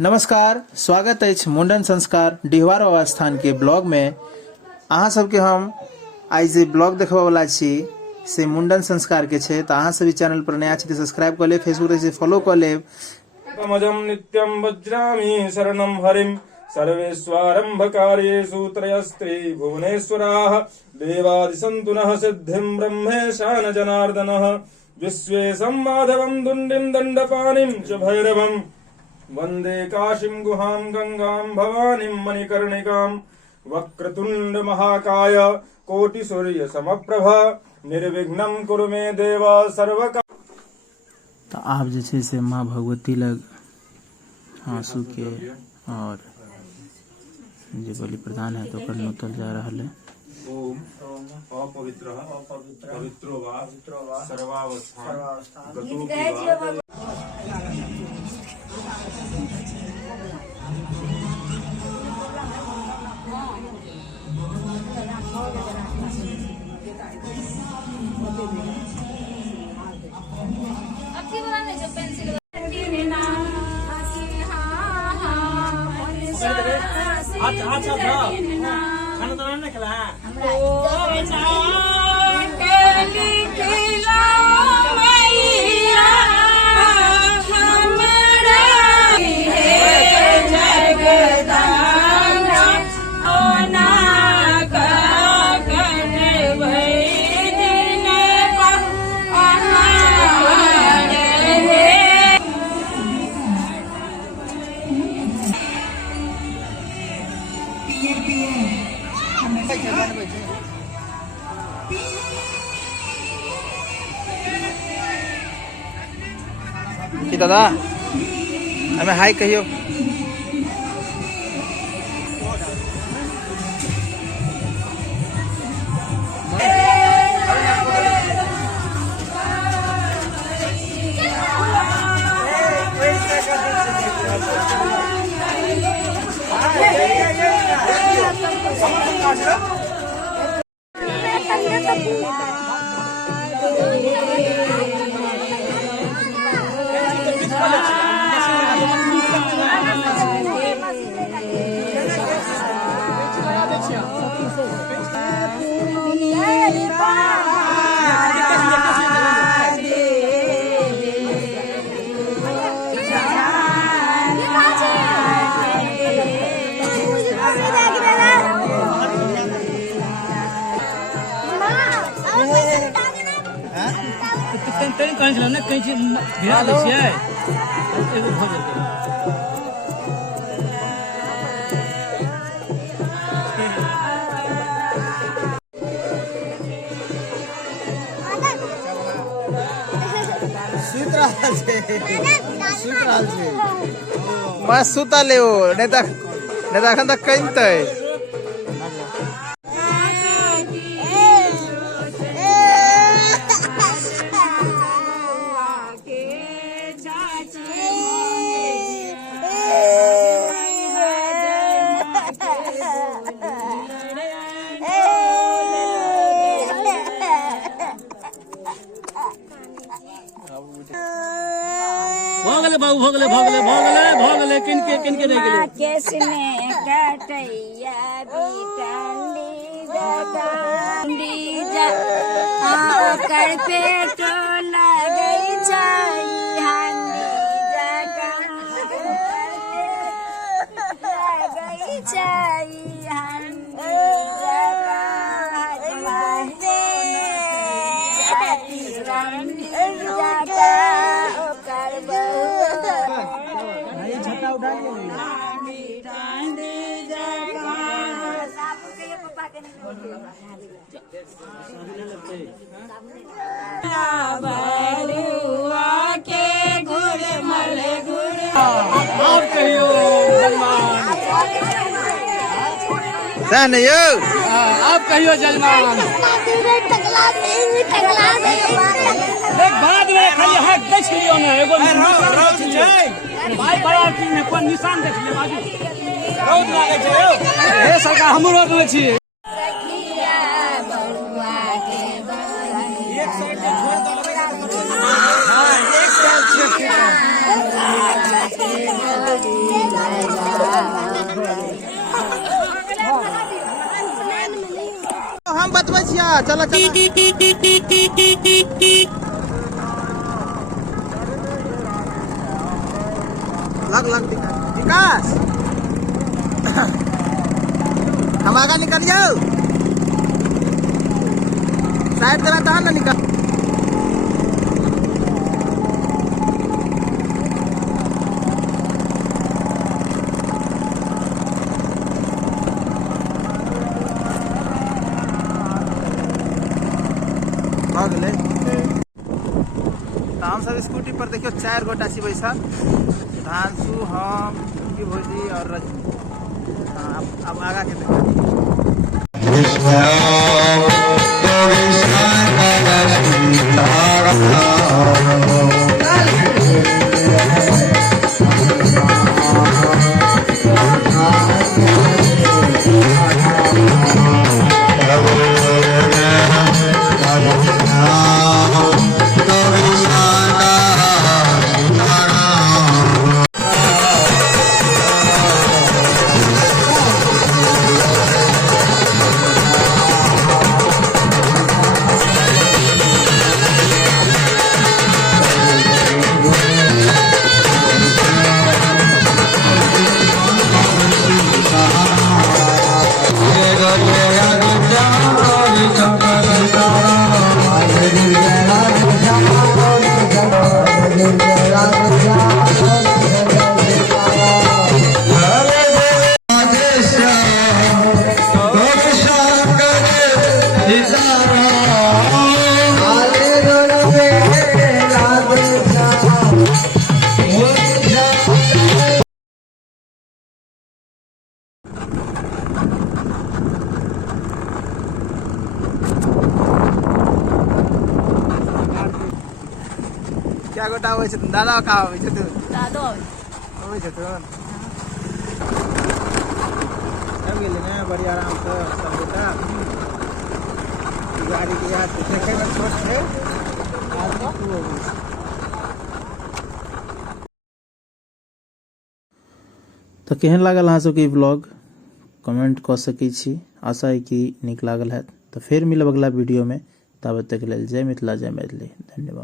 नमस्कार, स्वागत है मुंडन संस्कार डिहवार बाबा स्थान के ब्लॉग में। अहाँ सबके हम आज जे ब्लॉग देखबा वाला छी से मुंडन संस्कार के छे। तो अहाँ सभी चैनल पर नया छी तो सब्सक्राइब कर ले, फेसबुक से फॉलो कर ले। तमजं नित्यं वज्रामि शरणं हरिं सर्वेष्वारम्भकार्येषु त्रयस्ते भुवनेश्वराः देवादिसन्तु नः सिद्धिं ब्रह्मेशान जनार्दनः विश्वेशं माधवं दुण्डिं दण्डपाणिं च भैरवम् वन्दे काशीं गुहां गंगां भवानीं मणिकर्णिकां वक्रतुण्ड महाकाय कोटिसूर्य समप्रभा निर्विघ्नं कुरु मे देव सर्वका। तो आप जैसे से माँ भगवती लग आंसू के और जो बलि प्रदान है तो कर नोतल जा रहा है। ओम अपवित्र पवित्रो वा सर्वावस्थान गतो वा। अच्छा खाना तो नहीं खिला कि दादा हमें हाय कहियो। कहीं चलो ना कहीं भिड़ा दै छियै एगो भऽ जेतै। सुत रहल छै बस सुता ले नहीं तो अखन तक कनते। भगले बाबू भगले किनके रह गेले किसने कटैया बिटंडी जा कर पेटो लगई छई हंडी जका लगई छई हंडी जका हजमाते रंडी जका ओकर आप कहियो जजमान एक बाद में खाली हाथ देख लियो ना एगो भाई बड़ा चीज में कोन निशान देख ले बाजू रौद लागे छै हे सरकार हमरो रोड छी सखिया बउआ के एक साइड छोड़ दो हां एक साइड छोड़ हम बतबै छियै चलो चलो लग लग विकास हम आगा निकल जाओ साइड देना तहन ना निकल भऽ गेलै तऽ हम सब स्कूटी पर देखियो 4 गोटा छी बैसल धांसू हम की भौजी और रजनी अब आगा के देखियो क्या गोटा आबै छै दादा का आबै छै दादो आबै छै तो हम गेले ने बड़ी आराम से सब गोटा गाड़ी के याद देखे में छोट छै आज तू तो केहन लागल अहाँ सबके ब्लॉग कमेंट कऽ सकै छी आशा है कि नीक लागल हैत तो फिर मिलब अगला वीडियो में तब तक लेल जय मिथिला जय मैथिली धन्यवाद।